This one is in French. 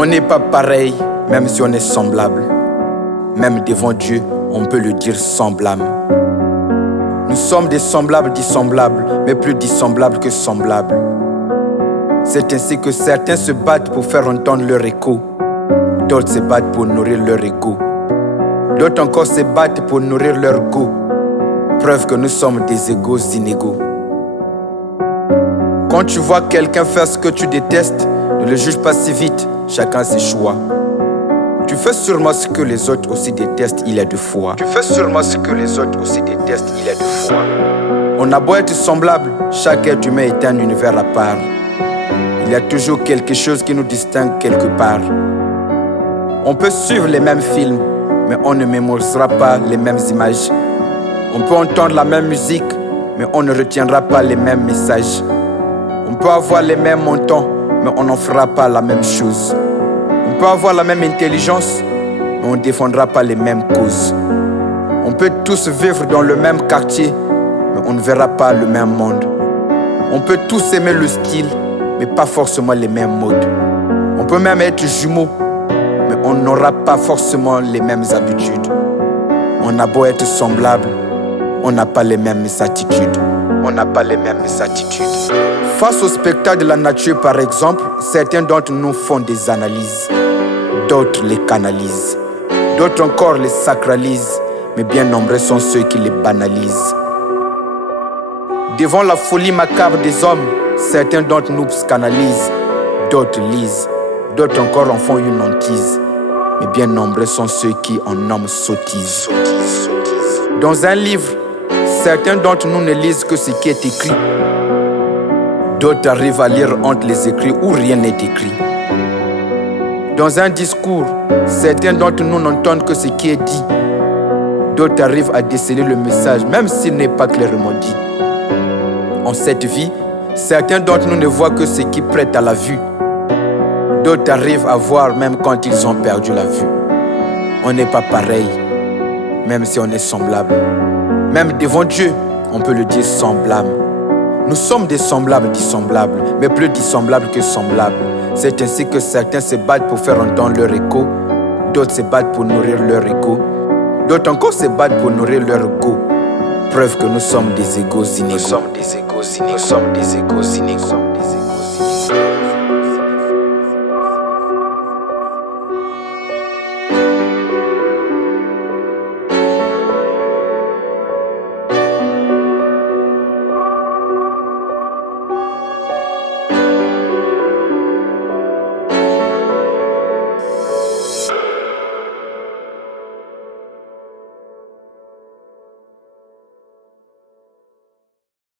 On n'est pas pareil, même si on est semblable. Même devant Dieu, on peut le dire sans blâme. Nous sommes des semblables dissemblables, mais plus dissemblables que semblables. C'est ainsi que certains se battent pour faire entendre leur écho. D'autres se battent pour nourrir leur ego. D'autres encore se battent pour nourrir leur go. Preuve que nous sommes des égaux inégaux. Quand tu vois quelqu'un faire ce que tu détestes, ne le juge pas si vite, chacun ses choix. Tu fais sûrement ce que les autres aussi détestent, il y a deux fois. Tu fais sûrement ce que les autres aussi détestent, il y a deux fois. On a beau être semblable, chaque être humain est un univers à part. Il y a toujours quelque chose qui nous distingue quelque part. On peut suivre les mêmes films, mais on ne mémorisera pas les mêmes images. On peut entendre la même musique, mais on ne retiendra pas les mêmes messages. On peut avoir les mêmes montants, mais on n'en fera pas la même chose. On peut avoir la même intelligence, mais on ne défendra pas les mêmes causes. On peut tous vivre dans le même quartier, mais on ne verra pas le même monde. On peut tous aimer le style, mais pas forcément les mêmes modes. On peut même être jumeaux, mais on n'aura pas forcément les mêmes habitudes. On a beau être semblable, on n'a pas les mêmes attitudes. On n'a pas les mêmes attitudes. Face au spectacle de la nature, par exemple, certains d'entre nous font des analyses. D'autres les canalisent. D'autres encore les sacralisent. Mais bien nombreux sont ceux qui les banalisent. Devant la folie macabre des hommes, certains d'entre nous psychanalysent. D'autres lisent. D'autres encore en font une hantise. Mais bien nombreux sont ceux qui en nomment sottise. Dans un livre, certains d'entre nous ne lisent que ce qui est écrit. D'autres arrivent à lire entre les écrits où rien n'est écrit. Dans un discours, certains d'entre nous n'entendent que ce qui est dit. D'autres arrivent à déceler le message, même s'il n'est pas clairement dit. En cette vie, certains d'entre nous ne voient que ce qui prête à la vue. D'autres arrivent à voir même quand ils ont perdu la vue. On n'est pas pareil, même si on est semblable. Même devant Dieu, on peut le dire sans blâme. Nous sommes des semblables dissemblables, mais plus dissemblables que semblables. C'est ainsi que certains se battent pour faire entendre leur écho. D'autres se battent pour nourrir leur ego. D'autres encore se battent pour nourrir leur ego. Preuve que nous sommes des égaux inégaux. Nous sommes des égaux inégaux. Nous sommes des égaux inégaux.